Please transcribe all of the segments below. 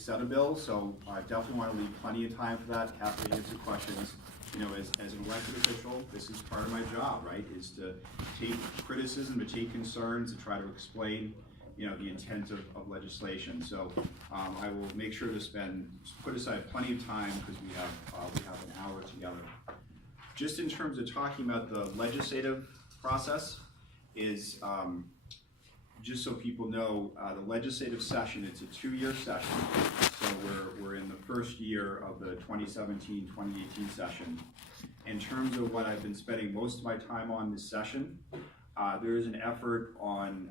set of bills, so I definitely want to leave plenty of time for that, happy to answer questions. You know, as an elected official, this is part of my job, right, is to take criticism, to take concerns, to try to explain, you know, the intent of legislation. So I will make sure to put aside plenty of time because we have an hour together. Just in terms of talking about the legislative process is, just so people know, the legislative session, it's a 2-year session. So we're in the first year of the 2017-2018 session. In terms of what I've been spending most of my time on this session, there is an effort on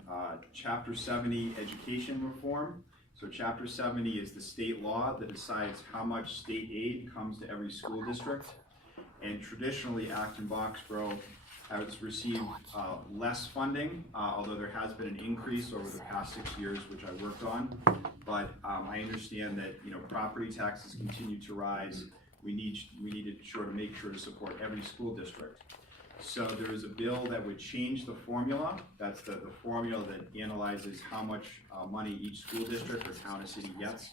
Chapter 70 education reform. So Chapter 70 is the state law that decides how much state aid comes to every school district. And traditionally, Acton-Boxborough has received less funding, although there has been an increase over the past 6 years, which I worked on. But I understand that, you know, property taxes continue to rise. We need to make sure to support every school district. So there is a bill that would change the formula. That's the formula that analyzes how much money each school district or town or city gets.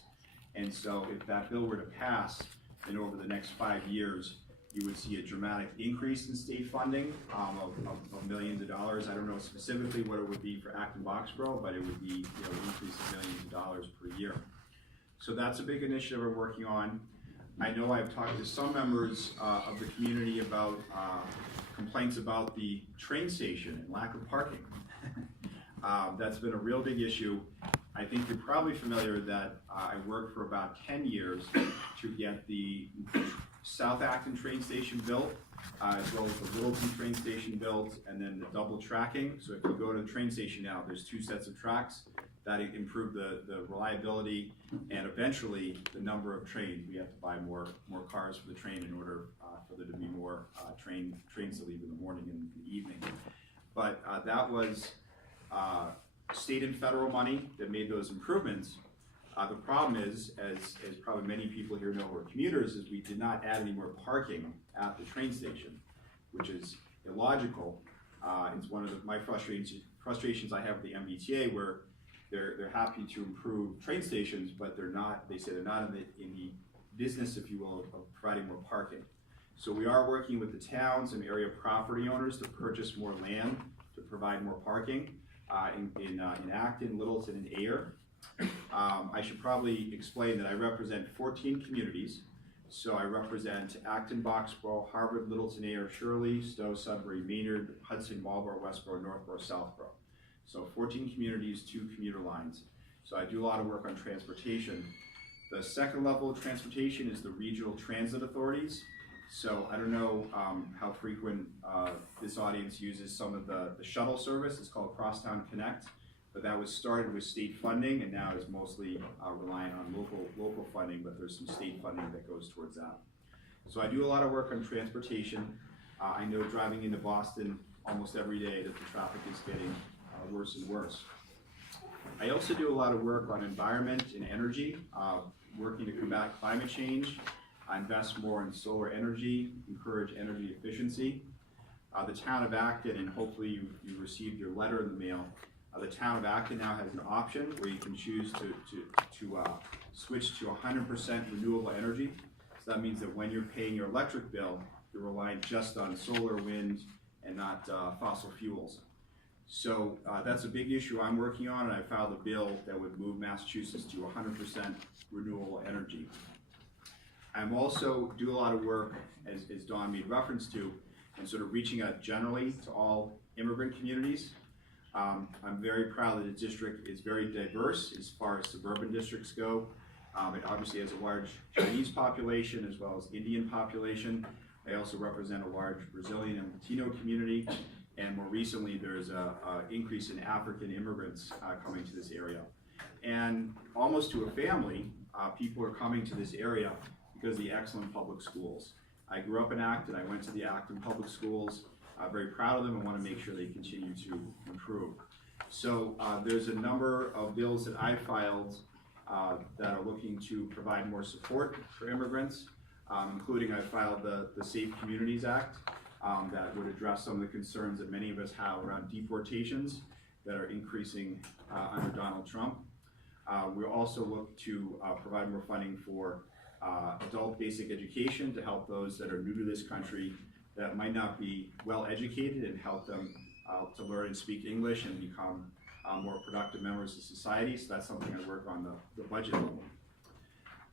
And so if that bill were to pass, then over the next 5 years, you would see a dramatic increase in state funding of millions of dollars. I don't know specifically what it would be for Acton-Boxborough, but it would be, you know, an increase of millions of dollars per year. So that's a big initiative we're working on. I know I've talked to some members of the community about complaints about the train station and lack of parking. That's been a real big issue. I think you're probably familiar that I worked for about 10 years to get the South Acton train station built, as well as the Littleton train station built, and then the double tracking. So if you go to the train station now, there's 2 sets of tracks. That improved the reliability and eventually the number of trains. We have to buy more cars for the train in order for there to be more trains to leave in the morning and the evening. But that was state and federal money that made those improvements. The problem is, as probably many people here know who are commuters, is we did not add any more parking at the train station, which is illogical. It's one of my frustrations I have with the MBTA, where they're happy to improve train stations, but they say they're not in the business, if you will, of providing more parking. So we are working with the towns and area property owners to purchase more land to provide more parking in Acton, Littleton, and Ayer. I should probably explain that I represent 14 communities. So I represent Acton-Boxborough, Harvard, Littleton, Ayer, Shirley, Stowe, Sudbury, Maynard, Hudson, Marlborough, Westborough, Northborough, Southborough. So 14 communities, 2 commuter lines. So I do a lot of work on transportation. The second level of transportation is the regional transit authorities. So I don't know how frequent this audience uses some of the shuttle service. It's called Crosstown Connect, but that was started with state funding and now is mostly relying on local funding, but there's some state funding that goes towards that. So I do a lot of work on transportation. I know driving into Boston almost every day that the traffic is getting worse and worse. I also do a lot of work on environment and energy, working to combat climate change. I invest more in solar energy, encourage energy efficiency. The town of Acton, and hopefully you received your letter in the mail, the town of Acton now has an option where you can choose to switch to 100% renewable energy. So that means that when you're paying your electric bill, you're relying just on solar, wind, and not fossil fuels. So that's a big issue I'm working on, and I filed a bill that would move Massachusetts to 100% renewable energy. I'm also do a lot of work, as Dawn made reference to, in sort of reaching out generally to all immigrant communities. I'm very proud that the district is very diverse as far as suburban districts go. It obviously has a large Chinese population as well as Indian population. I also represent a large Brazilian and Latino community. And more recently, there's an increase in African immigrants coming to this area. And almost to a family, people are coming to this area because of the excellent public schools. I grew up in Acton. I went to the Acton public schools. I'm very proud of them and want to make sure they continue to improve. So there's a number of bills that I filed that are looking to provide more support for immigrants, including I filed the Safe Communities Act. That would address some of the concerns that many of us have around deportations that are increasing under Donald Trump. We'll also look to provide more funding for adult basic education to help those that are new to this country that might not be well educated, and help them to learn and speak English and become more productive members of society. So that's something I work on the budget level.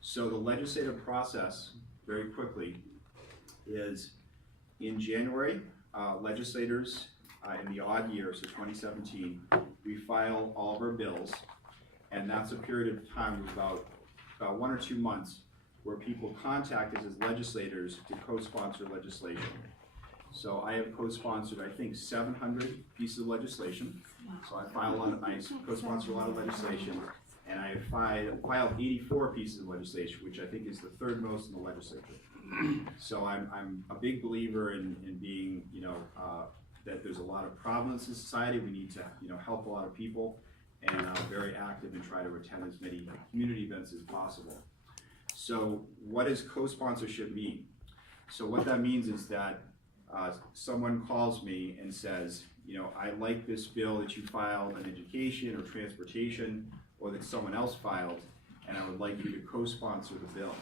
So the legislative process, very quickly, is in January, legislators in the odd year, so 2017, we file all of our bills, and that's a period of time of about 1 or 2 months where people contact us as legislators to co-sponsor legislation. So I have co-sponsored, I think, 700 pieces of legislation. So I co-sponsor a lot of legislation, and I filed 84 pieces of legislation, which I think is the third most in the legislature. So I'm a big believer in being, that there's a lot of problems in society. We need to, help a lot of people, and very active and try to attend as many community events as possible. So what does co-sponsorship mean? So what that means is that someone calls me and says, I like this bill that you filed on education or transportation, or that someone else filed, and I would like you to co-sponsor the bill.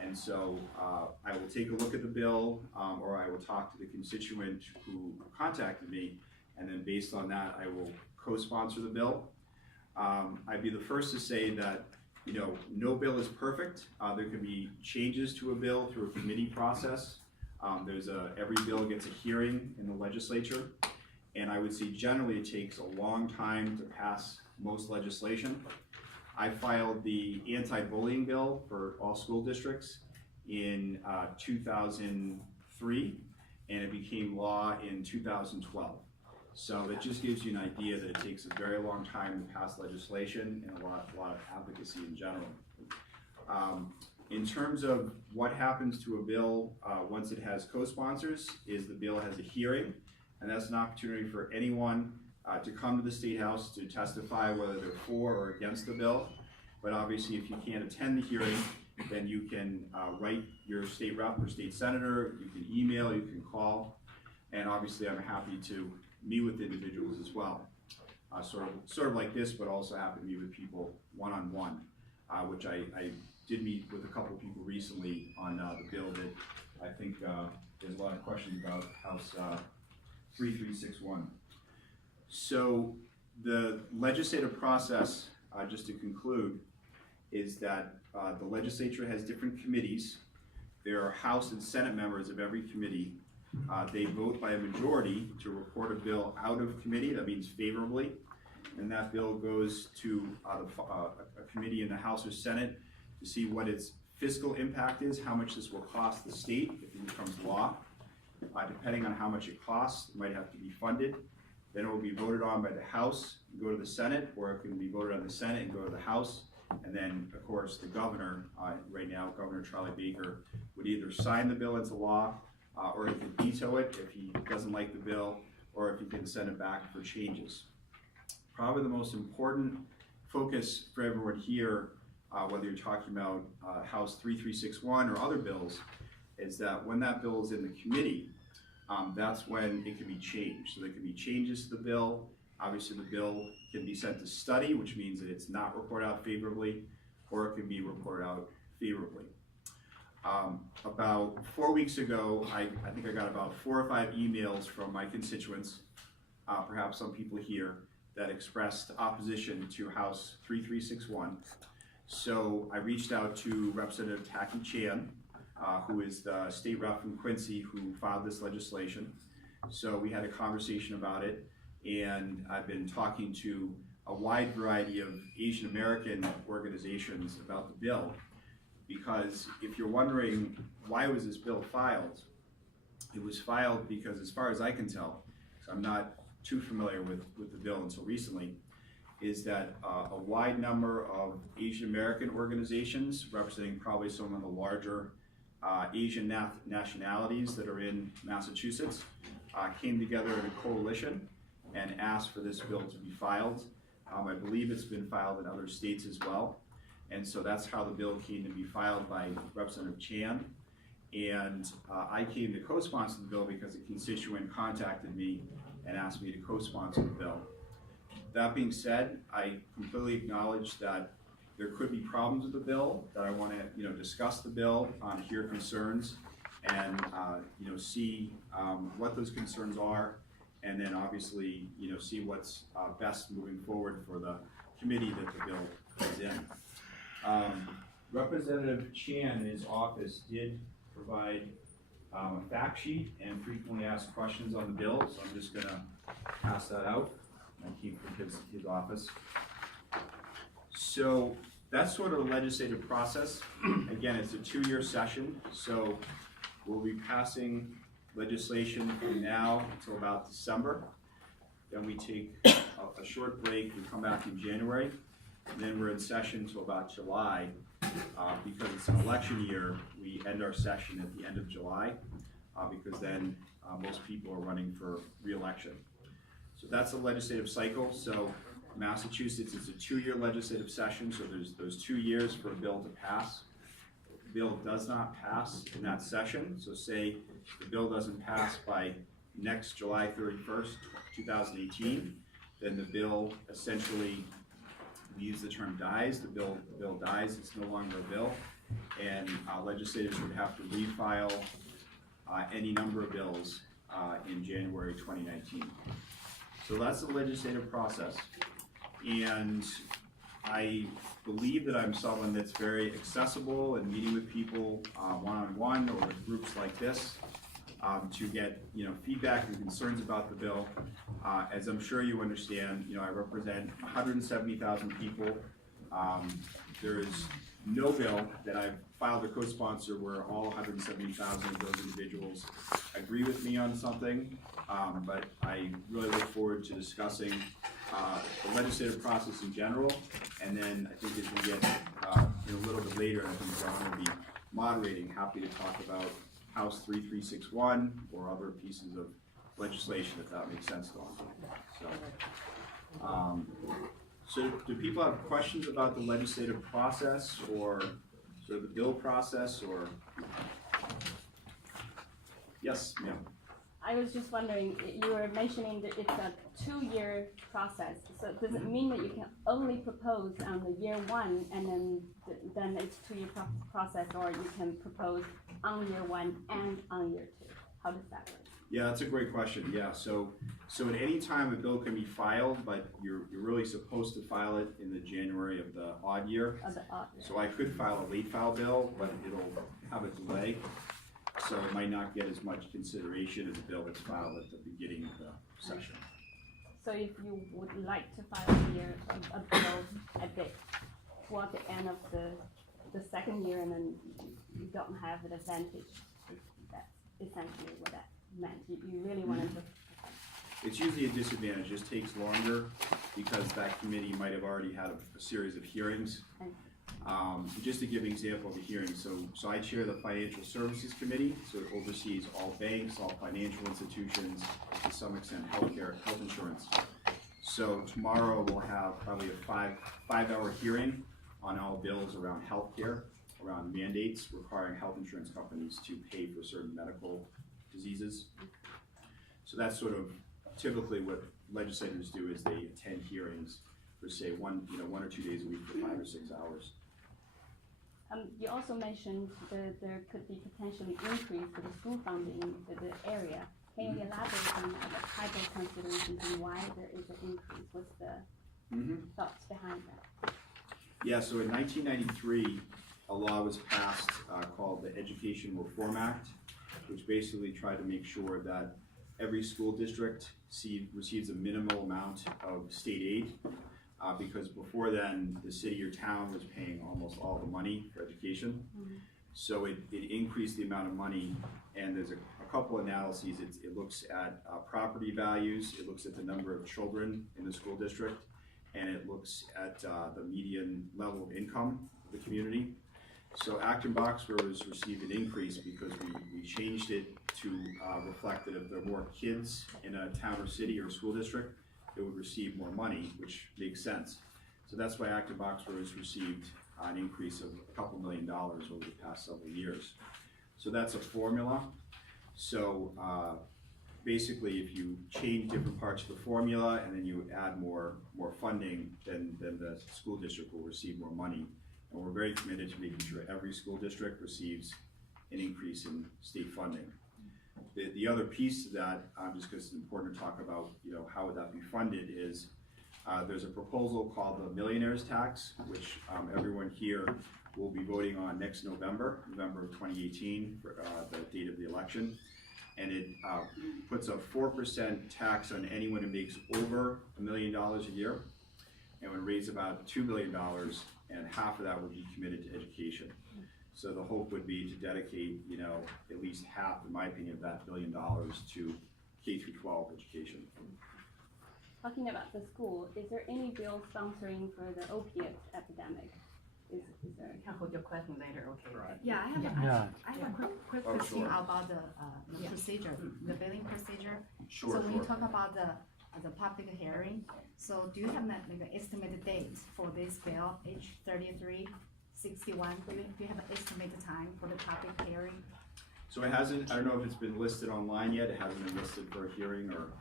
And so I will take a look at the bill, or I will talk to the constituent who contacted me, and then based on that, I will co-sponsor the bill. I'd be the first to say that no bill is perfect. There can be changes to a bill through a committee process. Every bill gets a hearing in the legislature, and I would say generally it takes a long time to pass most legislation. I filed the anti-bullying bill for all school districts in 2003, and it became law in 2012. So that just gives you an idea that it takes a very long time to pass legislation, and a lot of advocacy in general. In terms of what happens to a bill once it has co-sponsors, is the bill has a hearing, and that's an opportunity for anyone to come to the State House to testify whether they're for or against the bill. But obviously, if you can't attend the hearing, then you can write your state rep or state senator, you can email, you can call, and obviously I'm happy to meet with individuals as well. Sort of like this, but also happy to meet with people one-on-one, which I did meet with a couple of people recently on the bill that I think there's a lot of questions about, House 3361. So the legislative process, just to conclude, is that the legislature has different committees. There are House and Senate members of every committee. They vote by a majority to report a bill out of committee, that means favorably, and that bill goes to a committee in the House or Senate to see what its fiscal impact is, how much this will cost the state if it becomes law. Depending on how much it costs, it might have to be funded. Then it will be voted on by the House, and go to the Senate, or it can be voted on the Senate and go to the House. And then, of course, the governor, right now, Governor Charlie Baker, would either sign the bill into law, or he can veto it if he doesn't like the bill, or if he can send it back for changes. Probably the most important focus for everyone here, whether you're talking about House 3361 or other bills, is that when that bill is in the committee, that's when it can be changed. So there can be changes to the bill. Obviously, the bill can be sent to study, which means that it's not reported out favorably, or it can be reported out favorably. About 4 weeks ago, I think I got about 4 or 5 emails from my constituents, perhaps some people here, that expressed opposition to House 3361. So I reached out to Representative Taki Chan, who is the state rep from Quincy who filed this legislation. So we had a conversation about it, and I've been talking to a wide variety of Asian American organizations about the bill, because if you're wondering why was this bill filed, it was filed because, as far as I can tell, so I'm not too familiar with the bill until recently, is that a wide number of Asian American organizations representing probably some of the larger Asian nationalities that are in Massachusetts came together in a coalition and asked for this bill to be filed. I believe it's been filed in other states as well. And so that's how the bill came to be filed by Representative Chan. And I came to co-sponsor the bill because a constituent contacted me and asked me to co-sponsor the bill. That being said, I completely acknowledge that there could be problems with the bill, that I want to, discuss the bill, hear concerns, and, see what those concerns are, and then obviously, see what's best moving forward for the committee that the bill is in. Representative Chan in his office did provide a fact sheet and frequently asked questions on the bill, so I'm just gonna pass that out. I came from his office. So that's sort of the legislative process. Again, it's a 2-year session, so we'll be passing legislation from now until about December. Then we take a short break, we come back in January, and then we're in session until about July. Because it's an election year, we end our session at the end of July, because then most people are running for re-election. So that's the legislative cycle. So Massachusetts is a 2-year legislative session, so there's those 2 years for a bill to pass. If the bill does not pass in that session, so say the bill doesn't pass by next July 31st, 2018, then the bill essentially, we use the term dies, the bill dies, it's no longer a bill, and legislators would have to refile any number of bills in January 2019. So that's the legislative process, and I believe that I'm someone that's very accessible and meeting with people one-on-one or with groups like this to get feedback and concerns about the bill. As I'm sure you understand, I represent 170,000 people. There is no bill that I've filed or co-sponsor where all 170,000 of those individuals agree with me on something, but I really look forward to discussing the legislative process in general, and then I think as we get a little bit later, I think John will be moderating, happy to talk about House 3361 or other pieces of legislation, if that makes sense to them. So do people have questions about the legislative process or sort of the bill process, or? Yes, ma'am. I was just wondering, you were mentioning that it's a 2-year process. So does it mean that you can only propose on the year 1 and then it's 2-year process, or you can propose on year 1 and on year 2? How does that work? Yeah, that's a great question. Yeah, so at any time a bill can be filed, but you're really supposed to file it in the January of the odd year. So I could file a late file bill, but it'll have a delay. So it might not get as much consideration as a bill that's filed at the beginning of the session. So if you would like to file a bill at toward the end of the second year, and then you don't have an advantage, that's essentially what that meant. You really wanted to. It's usually a disadvantage. It just takes longer because that committee might have already had a series of hearings. Just to give an example of the hearing, so I chair the Financial Services Committee, so it oversees all banks, all financial institutions, to some extent health insurance. So tomorrow we'll have probably a five-hour hearing on all bills around healthcare, around mandates requiring health insurance companies to pay for certain medical diseases. So that's sort of typically what legislators do, is they attend hearings for say one or 2 days a week for 5 or 6 hours. You also mentioned that there could be potentially increase for the school funding in the area. Can you elaborate on the type of considerations and why there is an increase? What's the thoughts behind that? Yeah, so in 1993, a law was passed called the Education Reform Act, which basically tried to make sure that every school district receives a minimal amount of state aid. Because before then, the city or town was paying almost all the money for education. So it increased the amount of money, and there's a couple analyses. It looks at property values, it looks at the number of children in the school district, and it looks at the median level of income of the community. So Acton-Boxborough has received an increase because we changed it to reflect that if there are more kids in a town or city or school district, it would receive more money, which makes sense. So that's why Acton-Boxborough has received an increase of a couple $1 million over the past several years. So that's a formula. So basically, if you change different parts of the formula and then you add more funding, then the school district will receive more money. And we're very committed to making sure every school district receives an increase in state funding. The other piece to that, just because it's important to talk about, how would that be funded, is there's a proposal called the Millionaire's Tax, which everyone here will be voting on next November of 2018, for the date of the election. And it puts a 4% tax on anyone who makes over $1 million a year, and would raise about $2 billion, and half of that would be committed to education. So the hope would be to dedicate, at least half, in my opinion, of that $1 billion to K-12 education. Talking about the school, is there any bill sponsoring for the opiate epidemic? Is there? You can hold your question later, okay? Right. Yeah, I have a quick Oh, question sure. about the procedure, the billing procedure. Sure, So when you sure. talk about the public hearing, so do you have like an estimated date for this bill, H 3361? Do you have an estimated time for the public hearing? So it hasn't, I don't know if it's been listed online yet, it hasn't been listed for a hearing, or,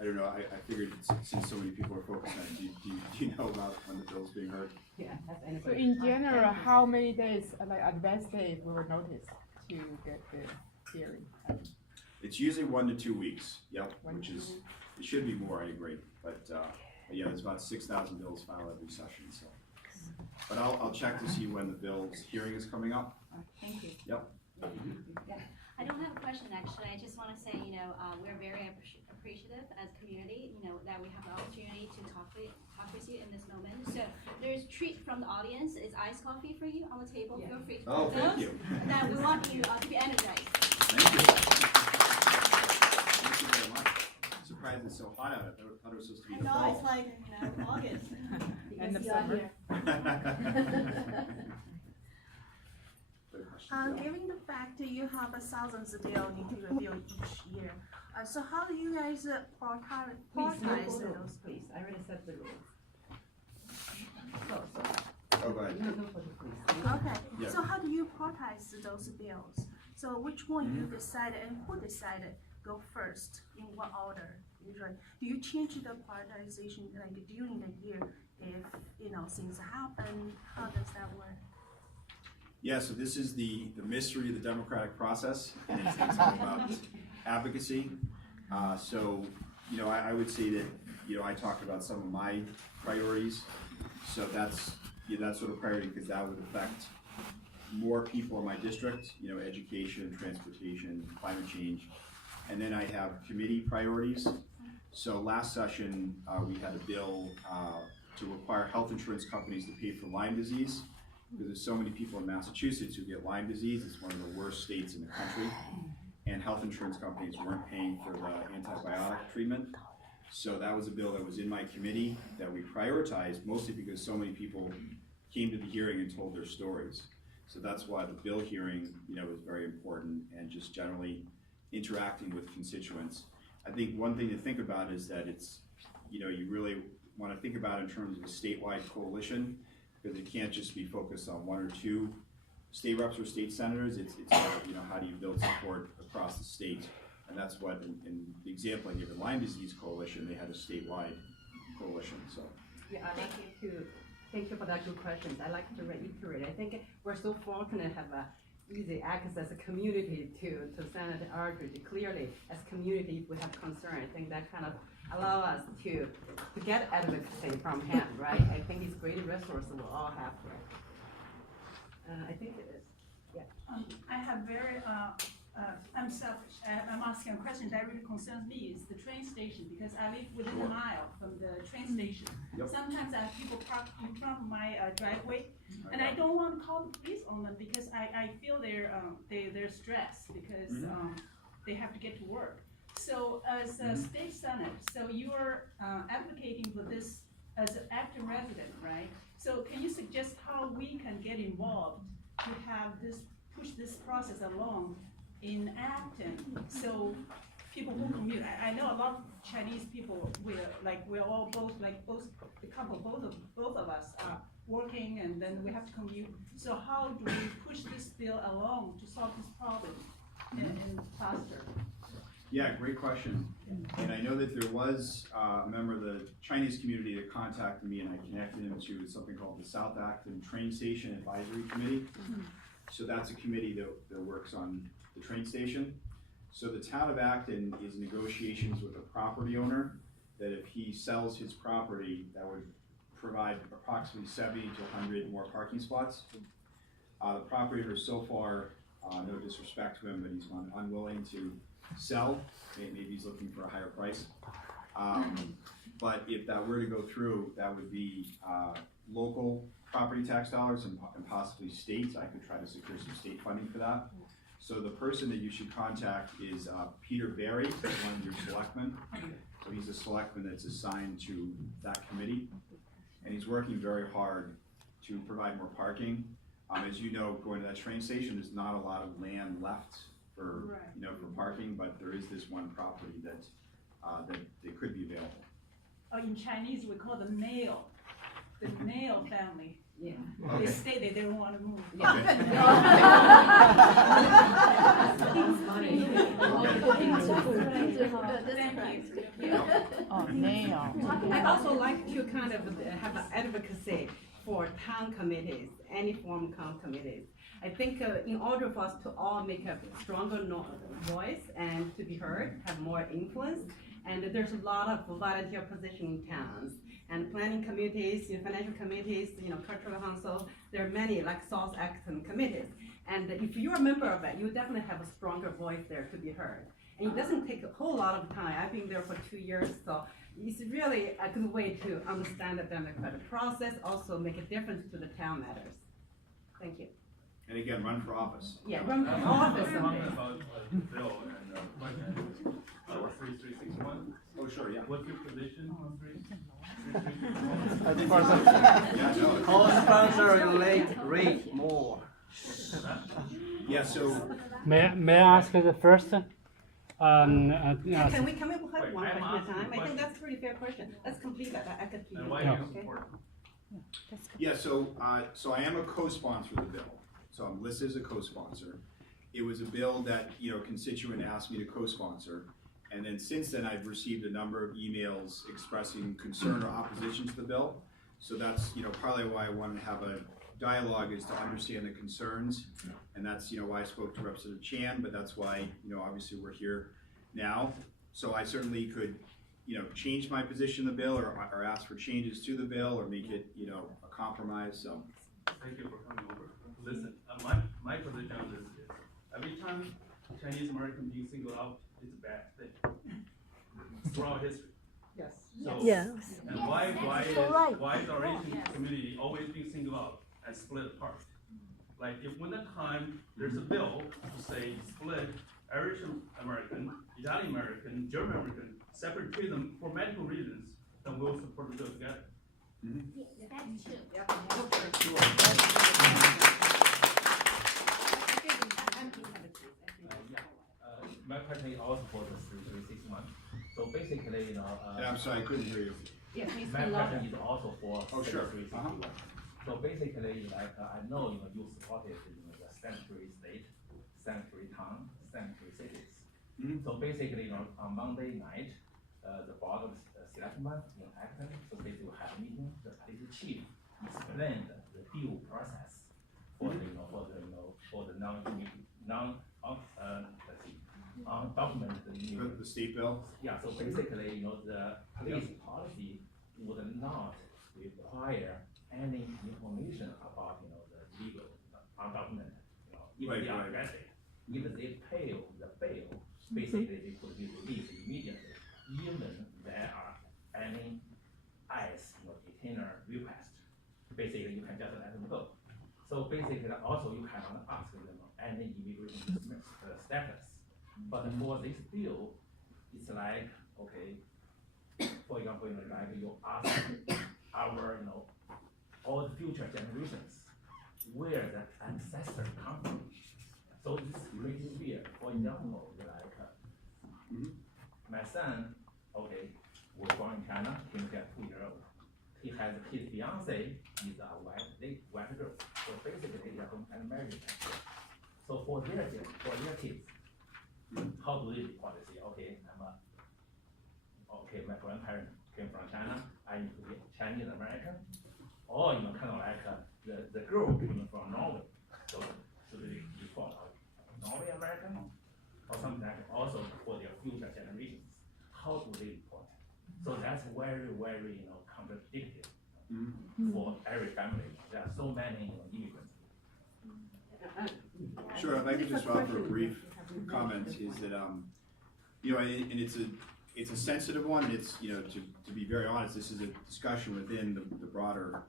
I don't know, I figured since so many people are focused on it, do you know about when the bill's being heard? Yeah, that's So anybody. in general, how many days, like advance days, we will notice to get the hearing? It's usually 1 to 2 weeks, yep, 1 to which 2 is, weeks. it should be more, I agree, but yeah, there's about 6,000 bills filed every session, so. But I'll check to see when the bill's hearing is coming up. Thank you. Yep. I don't have a question actually, I just wanna say, we're very appreciative as a community, that we have the opportunity to talk with you in this moment. So there's treat from the audience, it's iced coffee for you on the table, Yeah. feel free to Oh, take thank those. you. And then we want you to be energized. Thank you. Thank you very much. Surprised it's so hot out, I thought it was supposed to be the fall. like, August. End of You are summer. here. Good question. Yeah. Given the fact that you have thousands of bills need to review each year, so how do you guys Please, no prioritize photos, those? please, I already said the rules. Oh, go ahead. No photos, please. Okay, Yeah. so how do you prioritize those bills? So which one you decided and who decided go first, in what order? Usually, do you change the prioritization like during the year if things happen? How does that work? Yeah, so this is the mystery of the democratic process, and it's all about advocacy. So, I would say that, I talked about some of my priorities. So that's sort of priority, because that would affect more people in my district, education, transportation, climate change. And then I have committee priorities. So last session, we had a bill to require health insurance companies to pay for Lyme disease, because there's so many people in Massachusetts who get Lyme disease. It's one of the worst states in the country. And health insurance companies weren't paying for the antibiotic treatment. So that was a bill that was in my committee that we prioritized, mostly because so many people came to the hearing and told their stories. So that's why the bill hearing, is very important, and just generally interacting with constituents. I think one thing to think about is that it's, you really want to think about it in terms of a statewide coalition, because it can't just be focused on 1 or 2 state reps or state senators. It's how do you build support across the state? And that's what, in the example I gave, the Lyme Disease Coalition, they had a statewide coalition, so. Yeah, I'd like to, thank you for that good questions. I'd like to reiterate, I think we're so fortunate to have a easy access as a community to Senator Aldridge. Clearly, as community, if we have concern, I think that kind of allow us to get advocacy from him, right? I think it's great resource we'll all have, right? I think it is, yeah. I have I'm selfish. I'm asking a question that really concerns me is the train station, because I live within Sure. a mile from the train station. Yep. Sometimes I have people park in front of my driveway, and I don't want to call the police on them because I feel they're stressed because they have to get to work. So as a state senate, so you are advocating for this as an active resident, right? So can you suggest how we can get involved to have this, push this process along in Acton, so people who commute? I know a lot of Chinese people, we're all both of us are working, and then we have to commute. So how do we push this bill along to solve this problem? and faster? Yeah, great question. And I know that there was a member of the Chinese community that contacted me, and I connected him to something called the South Acton Train Station Advisory Committee. So that's a committee that works on the train station. So the town of Acton is in negotiations with a property owner that if he sells his property, that would provide approximately 70 to 100 more parking spots. The property owner so far, no disrespect to him, but he's unwilling to sell. Maybe he's looking for a higher price. But if that were to go through, that would be local property tax dollars and possibly states. I could try to secure some state funding for that. So the person that you should contact is Peter Berry, who's one of your selectmen. So he's a selectman that's assigned to that committee. And he's working very hard to provide more parking. As you know, going to that train station, there's not a lot of land left for, for parking, but there is this one property that could be available. In Chinese, we call the Mayo family. Yeah. They stay there, they don't want to move. Oh, nail. I'd also like to kind of have an advocacy for town committees, any form town committees. I think in order for us to all make a stronger voice and to be heard, have more influence, and there's a lot of volunteer position in towns, and planning committees, financial committees, cultural council, there are many like South Acton committees. And if you're a member of it, you definitely have a stronger voice there to be heard. And it doesn't take a whole lot of time. I've been there for 2 years, so it's really a good way to understand the democratic process, also make a difference to the town matters. Thank you. And again, run for office. Yeah, run for office Talking someday. about bill and 3361. Oh, sure, yeah. What's your position on 3361? Yeah, no, Co-sponsor rate more. yeah, so May I ask the first? Can we have one question at a time? I think that's a pretty fair question. Let's complete that. I could keep And it. why do you Okay. support? yeah, so I am a co-sponsor of the bill. So I'm listed as a co-sponsor. It was a bill that, a constituent asked me to co-sponsor. And then since then, I've received a number of emails expressing concern or opposition to the bill. So that's, partly why I wanted to have a dialogue, is to understand the concerns. And that's, why I spoke to Representative Chan, but that's why, obviously we're here now. So I certainly could, change my position in the bill or ask for changes to the bill or make it, a compromise, so. Thank you for coming over. Listen, my position on this is, every time Chinese American being singled out is a bad thing. Throughout history. Yes. So, Yes. and why is our Asian community always being singled out and split apart? Like if when the time there's a bill to say split Irish American, Italian American, German American, separate treat them for medical reasons, then we'll support the bill together. My question is also for the 3361. So basically, And I'm sorry, I couldn't hear you. Yeah, please my speak louder. question is also for Oh, sure. 3361. So basically, I know, you supported, the sanctuary state, sanctuary town, sanctuary cities. Mhm. So basically, on Monday night, the board of selectmen in Acton, so basically we had a meeting, the police chief explained the due process for the, for the undocumented. The state bill? Yeah, so basically, the police policy would not require any information about, the legal, undocumented, even Right, they are right. arrested. Even they pay the bail, basically they could be released immediately, even there are any ICE, detainer request. Basically, you can just let them go. So basically, also you cannot ask them any immigration status. But for this bill, it's like, okay, for example, like you ask our, all the future generations, where the ancestor come from. So this is really weird. For example, like my son, okay, was born in China, he's 2-year-old. He has his fiance is a white girl. So basically, they are going to marry. So for their kids, How do they report? They say, okay, my grandparents came from China, I need to be Chinese American, or kind of like the girl coming from Norway, so they report Norway American or something like that. Also for their future generations, how do they report? So that's very, very contradictory for every family. There are so many immigrants. Sure, if I could just offer a brief comment, is that, and it's a sensitive one, it's, to be very honest, this is a discussion within the broader,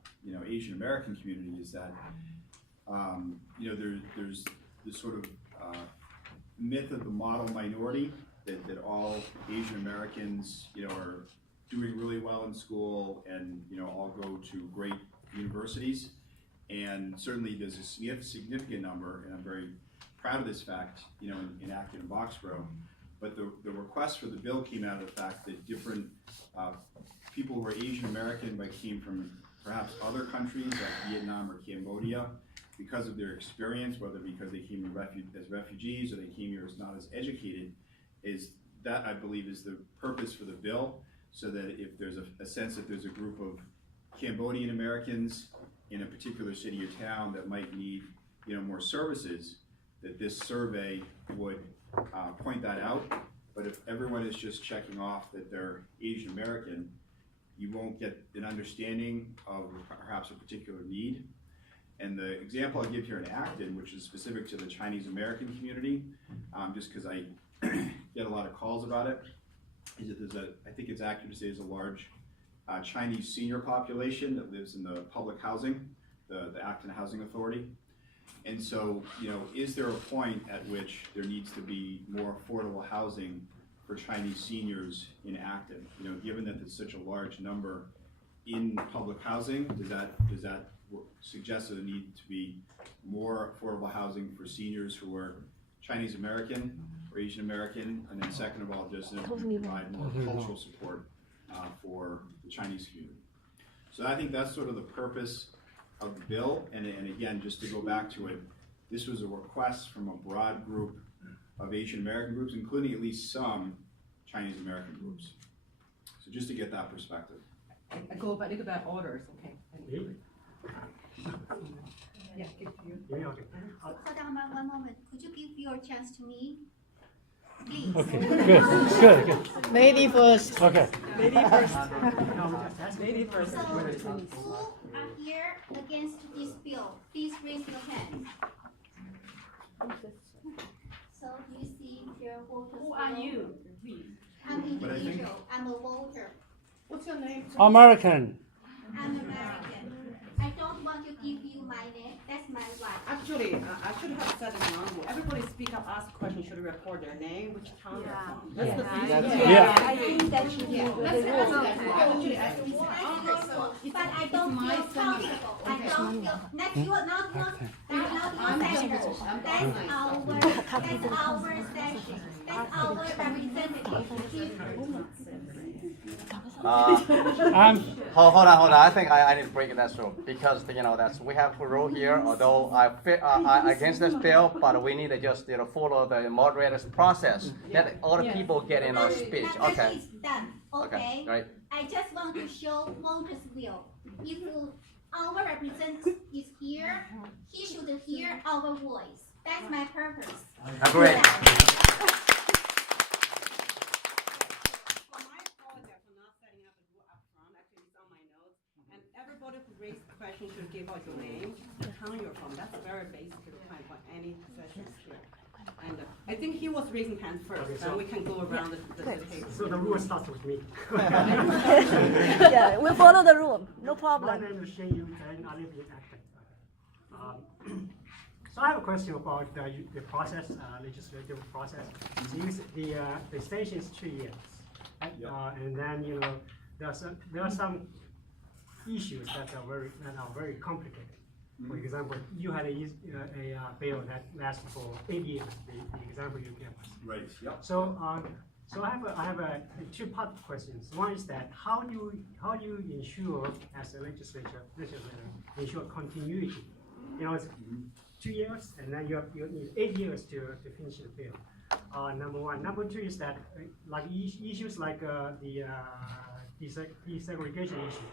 Asian American community, is that, there's this sort of myth of the model minority, that all Asian Americans, are doing really well in school and, all go to great universities. And certainly there's a significant number, and I'm very proud of this fact, in Acton and Boxborough. But the request for the bill came out of the fact that different people who were Asian American but came from perhaps other countries like Vietnam or Cambodia, because of their experience, whether because they came as refugees or they came here as not as educated, is that, I believe, is the purpose for the bill, so that if there's a sense that there's a group of Cambodian Americans in a particular city or town that might need, more services, that this survey would point that out. But if everyone is just checking off that they're Asian American, you won't get an understanding of perhaps a particular need. And the example I give here in Acton, which is specific to the Chinese American community, just because I get a lot of calls about it, is that I think it's accurate to say there's a large Chinese senior population that lives in the public housing, the Acton Housing Authority. And so, is there a point at which there needs to be more affordable housing for Chinese seniors in Acton? Given that there's such a large number in public housing, does that suggest that there need to be more affordable housing for seniors who are Chinese American or Asian American? And then second of all, just to provide more cultural support for the Chinese community. So I think that's sort of the purpose of the bill, and again, just to go back to it, this was a request from a broad group of Asian American groups, including at least some Chinese American groups. So just to get that perspective. I go by a little bit orders, okay? Yeah, give to you. Hold on one moment. Could you give your chance to me? Please. Okay, good. Lady first. Okay. Lady first. Lady first. So, who are here against this bill? Please raise your hand. So, do you see your voters? Who are you, please? I'm individual. I'm a voter. What's your name? American. I'm American. I don't want to give you my name. That's my right. Actually, I should have said it wrong. Everybody speak up, ask questions, should record their name, which town they're from. That's the thing. Yeah. I think that should be But I don't feel comfortable. I don't feel, that's your, not your session. That's our session. That's our representative. Hold on. I think I need to break that through, because that's we have a rule here. Although I against this bill, but we need to just follow the moderator's process. Let all the people get in our speech. Okay. It's done. Okay. Right. I just want to show voters' will. If our representative is here, he should hear our voice. That's my purpose. Agree. Everybody who raised the question should give out your name, the town you're from. That's a very basic requirement for any session here. And I think he was raising hands first, Okay, so we can go around the table. So the rule starts with me. Yeah, we'll follow the rule. No My problem. name is Shane Yu, and I live in Acton. So I have a question about the process, legislative process. The station is 2 years, and then there are some issues that are very complicated. For example, you had a bill that lasted for 8 years. The example you gave us. Right. Yep. So I have a two-part questions. One is that how do you ensure as a legislator ensure continuity? It's 2 years, and then you need 8 years to finish the bill. Number one. Number two is that like issues like the desegregation issue,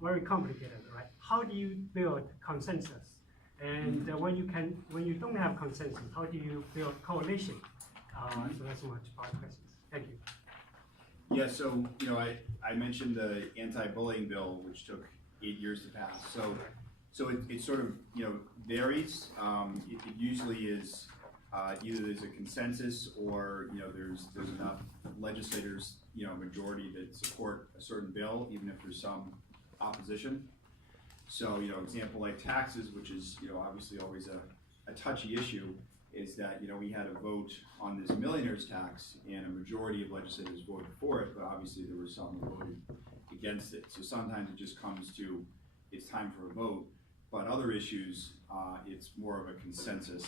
very complicated, right? How do you build consensus? And when you don't have consensus, how do you build coalition? So that's my two questions. Thank you. Yeah, so, I mentioned the anti-bullying bill, which took 8 years to pass. So it sort of, varies. It usually is, either there's a consensus or, there's enough legislators, majority that support a certain bill, even if there's some opposition. So, example like taxes, which is, obviously always a touchy issue, is that, we had a vote on this millionaire's tax and a majority of legislators voted for it, but obviously there were some who voted against it. So sometimes it just comes to, it's time for a vote, but other issues, it's more of a consensus.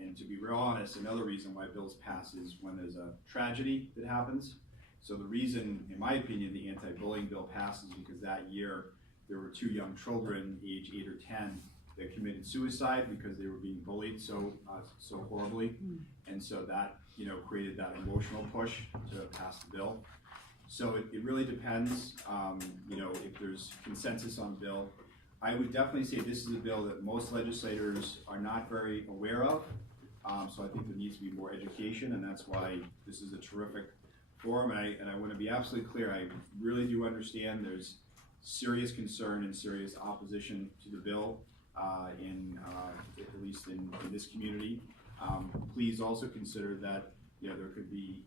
And to be real honest, another reason why bills pass is when there's a tragedy that happens. So the reason, in my opinion, the anti-bullying bill passes because that year there were 2 young children, age 8 or 10, that committed suicide because they were being bullied so horribly, and so that created that emotional push to pass the bill. So it really depends, if there's consensus on the bill. I would definitely say this is a bill that most legislators are not very aware of. So I think there needs to be more education, and that's why this is a terrific forum. And I want to be absolutely clear. I really do understand there's serious concern and serious opposition to the bill, at least in this community. Please also consider that there could be